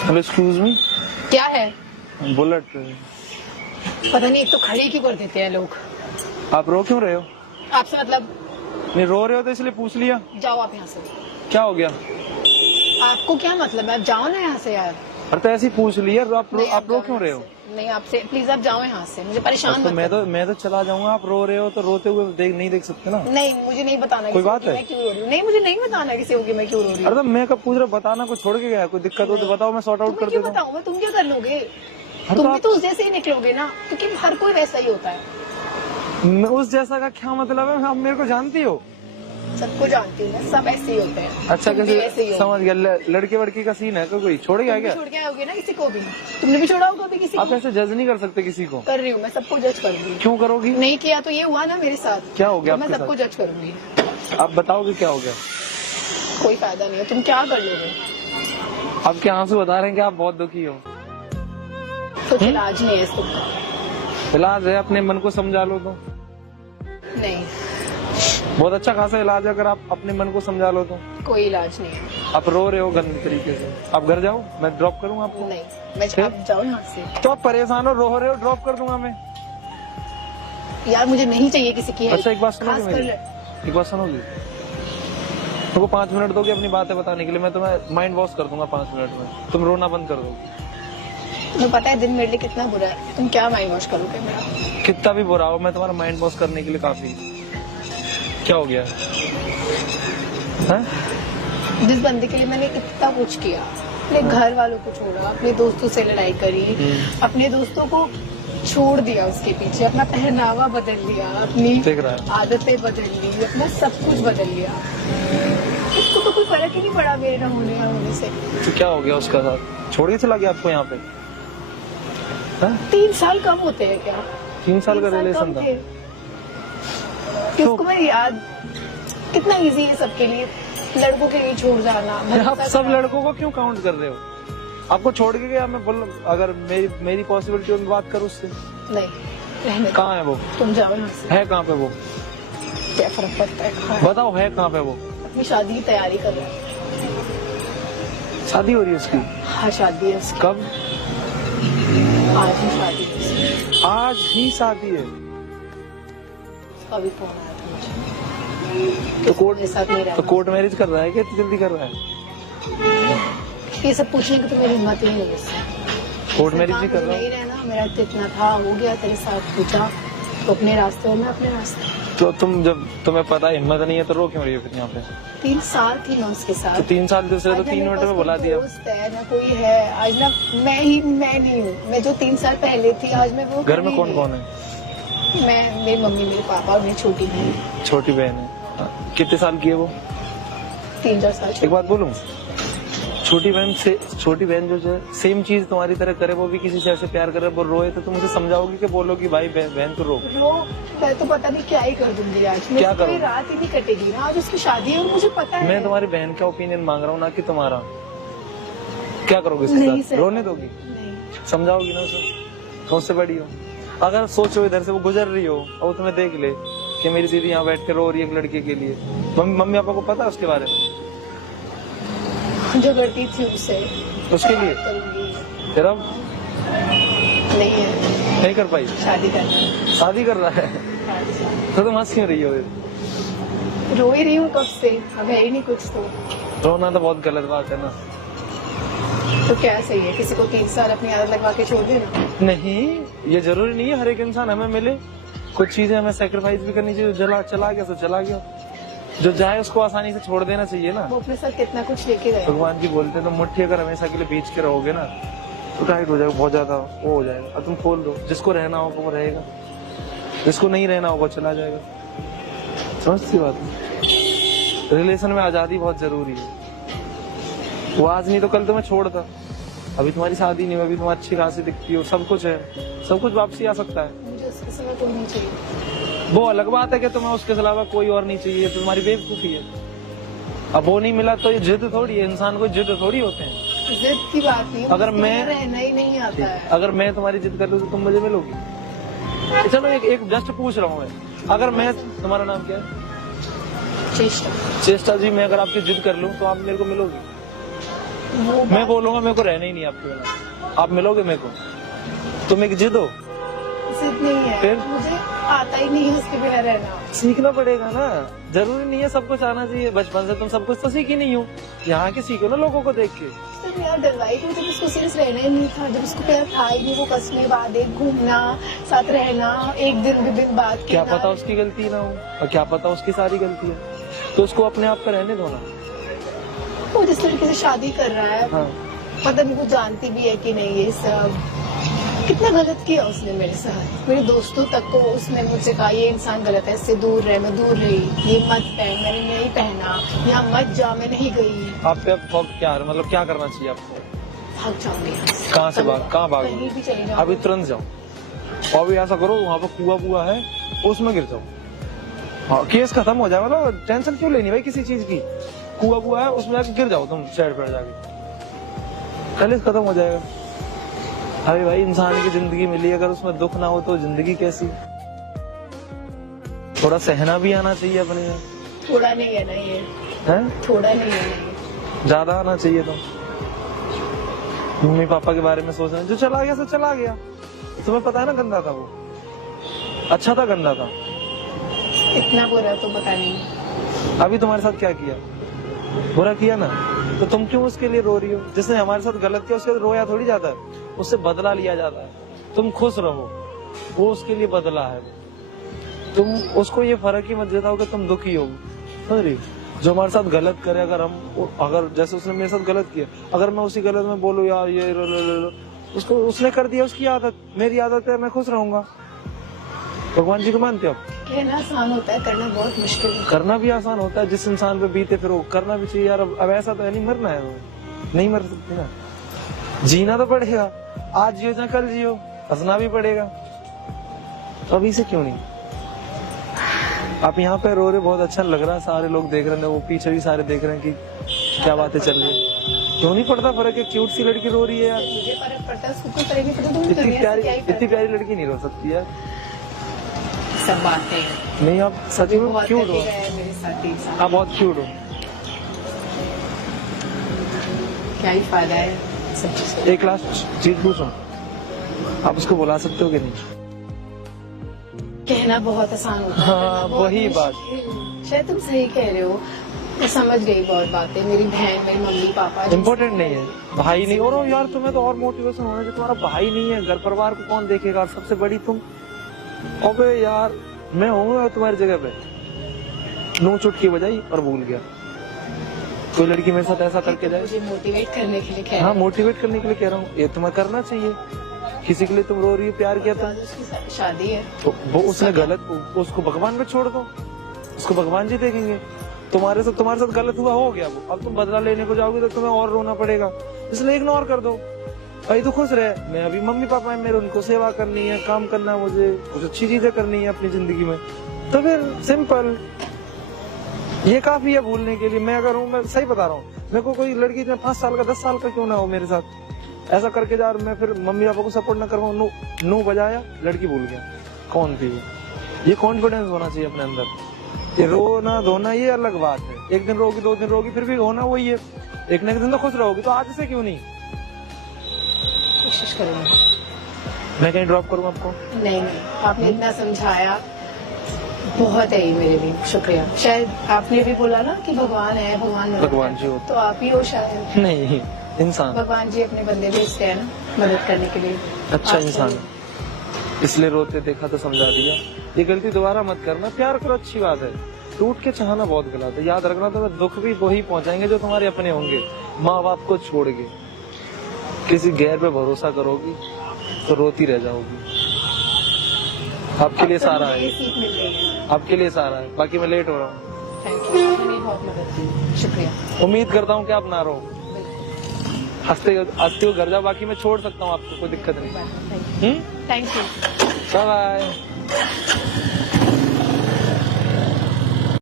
Hello excuse me. क्या है? Bullet. पता नहीं, एक तो खड़े क्यों कर देते हैं लोग। आप रो क्यों रहे हो? आपसे मतलब? नहीं रो रहे हो तो इसलिए पूछ लिया। जाओ आप यहाँ से। क्या हो गया? आपको क्या मतलब है? आप जाओ ना यहाँ से यार। अरे तो ऐसे ही पूछ लिया। आप नहीं, रो जाओ क्यों यहाँ रहे हो? से। नहीं, आपसे प्लीज आप जाओ यहाँ से, मुझे परेशान तो मत मैं करो। तो चला जाऊंगा। आप रो रहे हो तो रोते हुए नहीं देख सकते ना। नहीं, मुझे नहीं बताना कोई किसी बात को कि है? मैं क्यों रो रही हूँ। नहीं, मुझे नहीं बताना किसी को कि मैं क्यों रो रही अरे हूँ। तो मैं कब पूछ रहा, बताना। कोई छोड़ के गया? कोई दिक्कत हो तो बताओ, मैं सॉर्ट आउट कर तुम्हें क्यों देता हूँ। बताऊँ मैं? तुम क्या कर लोगे? अरे तुम तो भी तो उस जैसे ही निकलोगे ना, क्योंकि हर कोई वैसा ही होता है। मैं उस जैसा का क्या मतलब है? आप मेरे को जानती हो। सबको जानती हूँ मैं, सब ऐसे ही होते हैं। अच्छा, तुम भी वैसे ही कैसे हो। समझ गया? लड़के वड़की का सीन है? कोई छोड़ गया तुम भी क्या? छोड़ के आओगे ना किसी को भी। तुमने भी छोड़ा होगा अभी किसी आप को। ऐसे जज नहीं कर सकते किसी को। कर रही हूँ मैं, सबको जज कर रही हूँ। क्यों करोगी? नहीं किया तो ये हुआ ना मेरे साथ। क्या हो गया तो मैं आपके सबको जज करूंगी। आप बताओगे क्या हो गया? कोई फायदा नहीं है, तुम क्या कर लोगे? आपके आंसू बता रहे हैं कि आप बहुत दुखी हो। कुछ इलाज नहीं है इस तुम का। इलाज है, अपने मन को समझा लो तो। नहीं, बहुत अच्छा खासा इलाज है, अगर आप अपने मन को समझा लो तो। कोई इलाज नहीं है। आप रो रहे हो गंदे तरीके से। आप घर जाओ, मैं ड्रॉप करूंगा आपको। नहीं, मैं फिर? आप जाओ यहाँ से। तो आप परेशान हो, रो रहे हो, ड्रॉप कर दूंगा मैं। यार मुझे नहीं चाहिए किसी की हेल्प। अच्छा एक बात सुनोगे खासकर मेरी? एक बात सुनोगी? तुमको 5 मिनट दोगे अपनी बातें बताने के लिए? मैं तुम्हें माइंड वॉश कर दूंगा 5 मिनट में। तुम रोना बंद कर दोगे। तुम्हें पता है दिन मेरे लिए कितना बुरा है। तुम क्या माइंड वॉश करोगे मेरा? कितना भी बुरा हो, मैं तुम्हारा माइंड वॉश करने के लिए काफी। क्या हो गया है? जिस बंदे के लिए मैंने इतना कुछ किया, अपने घर वालों को छोड़ा, अपने दोस्तों से लड़ाई करी, अपने दोस्तों को छोड़ दिया उसके पीछे, अपना पहनावा बदल लिया, अपनी देख रहा है। आदतें बदल ली, अपना सब कुछ बदल लिया। उसको तो कोई फर्क ही नहीं पड़ा मेरे ना होने या होने से। तो क्या हो गया उसका साथ? छोड़ के चला गया आपको यहाँ पे? हाँ? 3 साल कम होते हैं क्या? 3 साल का 3 रिलेशन कम था। थे। किसको मैं याद, कितना इजी है सबके लिए, लड़कों के लिए छोड़ जाना। आप सब लड़कों को क्यों काउंट कर रहे हो? आपको छोड़ के गया, मैं बोल, अगर मेरी पॉसिबिलिटी में बात करूँ उससे। नहीं, रहने दो। कहाँ है वो? तुम जाओ यहाँ से। है कहाँ पे वो? क्या फर्क पड़ता है? कहाँ है? बताओ, है कहाँ पे वो? अपनी शादी की तैयारी कर रहा है। शादी हो रही है उसकी? हाँ, शादी है उसकी। कब? आज ही शादी है उसकी। आज ही शादी है? अभी फोन आया था मुझे। तो कोर्ट मेरे साथ नहीं तो रहना। कोर्ट मैरिज कर रहा है क्या? इतनी जल्दी कर रहा है? ये सब पूछने की तो मेरी हिम्मत ही नहीं है इससे। कोर्ट मैरिज ही कर मुझे रहा नहीं है? रहना, मेरा तो इतना था, हो गया, तेरे साथ पूछा तो अपने रास्ते और मैं अपने रास्ते। तो तुम, जब तुम्हें पता हिम्मत नहीं है तो रो क्यों रही हो फिर यहाँ पे? 3 साल थी मैं उसके साथ। तो 3 साल दूसरे तो आज ना 3 मेरे मिनट पास में कोई बुला दिया। दोस्त है ना कोई है। आज ना मैं नहीं हूँ। मैं जो 3 साल पहले थी, आज मैं वो घर में नहीं कौन हूँ। कौन है? मैं, मेरी मम्मी, मेरे पापा और मेरी छोटी बहन। छोटी बहन है। हाँ, कितने साल की है वो? 3-4 साल। एक बात बोलूं, छोटी बहन जो है सेम चीज तुम्हारी तरह करे, वो भी किसी से ऐसे प्यार करे, वो रोए तो तुम उसे समझाओगी कि बोलोगी भाई बहन तो रो? मैं तो पता नहीं क्या ही कर दूंगी आज। क्या मेरी कोई करोगी? रात ही नहीं कटेगी ना। आज उसकी शादी है और मुझे पता है। मैं तुम्हारी बहन का ओपिनियन मांग रहा हूँ, ना कि तुम्हारा। क्या करोगे नहीं इसके साथ? सर। रोने दोगी? नहीं। समझाओगी ना उसे? तो उससे बड़ी हो। अगर सोचो इधर से वो गुजर रही हो और तुम्हें देख ले कि मेरी दीदी यहाँ बैठ के रो रही है एक लड़के के लिए, मम्मी पापा को पता है उसके बारे में? जो करती थी उससे उसके लिए करूंगी। फिर अब नहीं है, नहीं कर पाई? शादी करना है। शादी कर रहा है तो तुम हंस क्यों रही हो? रो ही रही हूँ कब से, अब है ही नहीं कुछ तो। रोना तो बहुत गलत बात है ना। तो क्या सही है किसी को 3 साल अपनी आदत लगवा के छोड़ देना? नहीं, ये जरूरी नहीं है हर एक इंसान हमें मिले। कुछ चीजें हमें सेक्रीफाइस भी करनी चाहिए। चला गया तो चला गया, जो जाए उसको आसानी से छोड़ देना चाहिए ना। वो अपने साथ कितना कुछ लेके गए। भगवान जी बोलते हैं तो मुट्ठी अगर हमेशा के लिए बीच के रहोगे ना तो टाइट हो जाएगा, बहुत ज्यादा वो हो जाएगा। अब तुम खोल दो, जिसको रहना होगा वो रहेगा, जिसको नहीं रहना होगा चला जाएगा। समझती बात? रिलेशन में आजादी बहुत जरूरी है। वो आज नहीं तो कल तुम्हें छोड़ता। अभी तुम्हारी शादी नहीं हुई, अभी तुम अच्छी खासी दिखती हो, सब कुछ है, सब कुछ वापसी आ सकता है। मुझे उसके सिवा कोई नहीं चाहिए। वो अलग बात है कि तुम्हें उसके अलावा कोई और नहीं चाहिए, तो तुम्हारी बेवकूफी है। अब वो नहीं मिला तो ये जिद थोड़ी है, इंसान को जिद थोड़ी होते हैं। जिद की बात नहीं, अगर मुझको मैं- रहना ही नहीं आता है। अगर मैं तुम्हारी जिद कर लूँ तो तुम मुझे मिलोगी? चलो एक जस्ट पूछ रहा हूँ मैं, अगर मैं, तुम्हारा नाम क्या है? चेष्टा चेष्टा जी, मैं अगर आपकी जिद कर लूं तो आप मेरे को मिलोगे? वो मैं बोलूंगा मेरे को रहना ही नहीं आपके बिना, आप मिलोगे मेरे को? तुम एक जिद हो, जिद नहीं है, फिर? मुझे आता ही नहीं है उसके बिना रहना। सीखना पड़ेगा ना, जरूरी नहीं है सब कुछ आना चाहिए। बचपन से तुम सब कुछ तो सीखी नहीं हो, यहाँ के सीखो ना लोगों को देख के। तो यार डरवाई थी जब उसको सीरियस रहना ही नहीं था, जब उसको प्यार था ही नहीं, वो कसमें वादे, घूमना, साथ रहना, एक दिन भी दिन बाद क्या पता उसकी गलती ना हो, और क्या पता उसकी सारी गलती है, तो उसको अपने आप पे रहने दो ना। वो जिस लड़के से शादी कर रहा है, हाँ। पता नहीं वो जानती भी है कि नहीं ये सब। कितना गलत किया उसने मेरे साथ, मेरे दोस्तों तक को उसने मुझसे कहा ये इंसान गलत है, इससे दूर रहे। मैं दूर रही, ये मत पहन, मैंने नहीं पहना, यहाँ मत जा, मैं नहीं गई। आप पे अब क्या मतलब क्या करना चाहिए आपको? भाग जाऊंगी। कहाँ से भाग, कहाँ भागो? कहीं भी चले जाओ। अभी तुरंत जाओ, और भी ऐसा करो वहाँ पे कुआ है उसमें गिर जाओ। हाँ, केस खत्म हो जाए, मतलब टेंशन क्यों लेनी भाई किसी चीज की। कुआ है उसमें जाके गिर जाओ तुम, साइड पर जाके, कल खत्म हो जाएगा। अरे भाई इंसान की जिंदगी मिली, अगर उसमें दुख ना हो तो जिंदगी कैसी? थोड़ा सहना भी आना चाहिए अपने में। थोड़ा नहीं है ना ये, है थोड़ा नहीं है ना, ज्यादा आना चाहिए। तो मम्मी पापा के बारे में सोच रहे हैं, जो चला गया सो चला गया। तुम्हें पता है ना गंदा था वो, अच्छा था गंदा था। इतना बुरा तो पता नहीं। अभी तुम्हारे साथ क्या किया, बुरा किया ना, तो तुम क्यों उसके लिए रो रही हो? जिसने हमारे साथ गलत किया उसके रोया थोड़ी जाता है, उससे बदला लिया जाता है। तुम खुश रहो, वो उसके लिए बदला है। तुम उसको ये फर्क ही मत देता हो कि तुम दुखी हो। समझ रही हो? जो हमारे साथ गलत करे, अगर जैसे उसने मेरे साथ गलत किया, अगर मैं उसी गलत में बोलूं यार ये उसको उसने कर दिया, उसकी आदत, मेरी आदत है, मैं खुश रहूंगा। भगवान जी को मानते हो? कहना आसान होता है, करना बहुत मुश्किल है। करना भी आसान होता है, जिस इंसान पे बीते फिर वो करना भी चाहिए यार। अब ऐसा तो है नहीं, मरना है, नहीं मर सकते ना, जीना तो पड़ेगा। आज जियो चाहे कल जियो, हंसना भी पड़ेगा। तो अभी से क्यों नहीं? आप यहाँ पे रो रहे, बहुत अच्छा लग रहा है, सारे लोग देख रहे हैं, वो पीछे भी सारे देख रहे हैं कि क्या बातें चल रही है। क्यों नहीं पड़ता फर्क है? क्यूट सी लड़की रो रही है यार, मुझे फर्क पड़ता है, उसको कोई फर्क नहीं पड़ता। तो इतनी प्यारी लड़की नहीं रो सकती यार। सब बातें नहीं, आप सच में क्यूट हो, मेरे साथ। आप बहुत क्यूट हो। क्या ही फायदा है सब चीज। एक लास्ट चीज पूछूं, आप उसको बुला सकते हो कि नहीं? कहना बहुत आसान होता है, हाँ, करना बहुत वही बात। मुश्किल। शायद तुम सही कह रहे हो, मैं समझ गई बहुत बातें। मेरी बहन, मेरी मम्मी पापा इम्पोर्टेंट नहीं है, भाई नहीं। और यार तुम्हें तो और मोटिवेशन होना चाहिए, तुम्हारा भाई नहीं है, घर परिवार को कौन देखेगा, और सबसे बड़ी तुम। अबे यार मैं हूँ तुम्हारी जगह पे, नो चुटकी बजाई और भूल गया। कोई लड़की मेरे साथ ऐसा करके जाए, मुझे मोटिवेट करने के लिए कह हाँ मोटिवेट करने के लिए कह रहा हूँ, ये तुम्हें करना चाहिए। किसी के लिए तुम रो रही हो, प्यार किया था, उसकी शादी है तो वो उसने गलत, उसको भगवान पे छोड़ दो, उसको भगवान जी देखेंगे। तुम्हारे साथ गलत हुआ, हो गया वो, अब तुम बदला लेने को जाओगे तो तुम्हें और रोना पड़ेगा, इसलिए इग्नोर कर दो। भाई तो खुश रहे, मैं अभी मम्मी पापा है मेरे, उनको सेवा करनी है, काम करना है, मुझे कुछ अच्छी चीजें करनी है अपनी जिंदगी में, तो फिर सिंपल ये काफी है भूलने के लिए। मैं अगर हूँ, मैं सही बता रहा हूँ, मेरे को कोई लड़की 5 साल का 10 साल का क्यों ना हो मेरे साथ ऐसा करके जा, मैं फिर मम्मी पापा को सपोर्ट ना करवाऊँ, नो बजाया, लड़की भूल गया कौन थी वो। ये कॉन्फिडेंस होना चाहिए अपने अंदर। ये रोना धोना ये अलग बात है, एक दिन रोगी 2 दिन रोगी, फिर भी होना वही है, एक न एक दिन तो खुश रहोगी। तो आज से क्यों नहीं? कोशिश करूंगी। मैं कहीं ड्रॉप करूँ आपको? नहीं, आपने इतना समझाया, बहुत है ये मेरे लिए, शुक्रिया। शायद आपने भी बोला ना कि भगवान है, भगवान जी हो, तो आप ही हो शायद। नहीं, इंसान। भगवान जी अपने बंदे भेजते हैं ना मदद करने के लिए। अच्छा इंसान, इसलिए रोते देखा तो समझा दिया। ये गलती दोबारा मत करना, प्यार करो, अच्छी बात है, टूट के चाहना बहुत गलत है। याद रखना, तुम्हें दुख भी वही पहुंचाएंगे जो तुम्हारे अपने होंगे। माँ बाप को छोड़ के किसी गैर पे भरोसा करोगी तो रोती रह जाओगी। आपके लिए सारा है, सीख मिल रही है, आपके लिए सारा है। बाकी मैं लेट हो रहा हूँ, थैंक यू, मैंने बहुत मदद की, शुक्रिया। उम्मीद करता हूँ कि आप ना रहो, हंसते हो घर जाओ, बाकी मैं छोड़ सकता हूँ आपको, कोई दिक्कत नहीं। Thank you. Bye bye.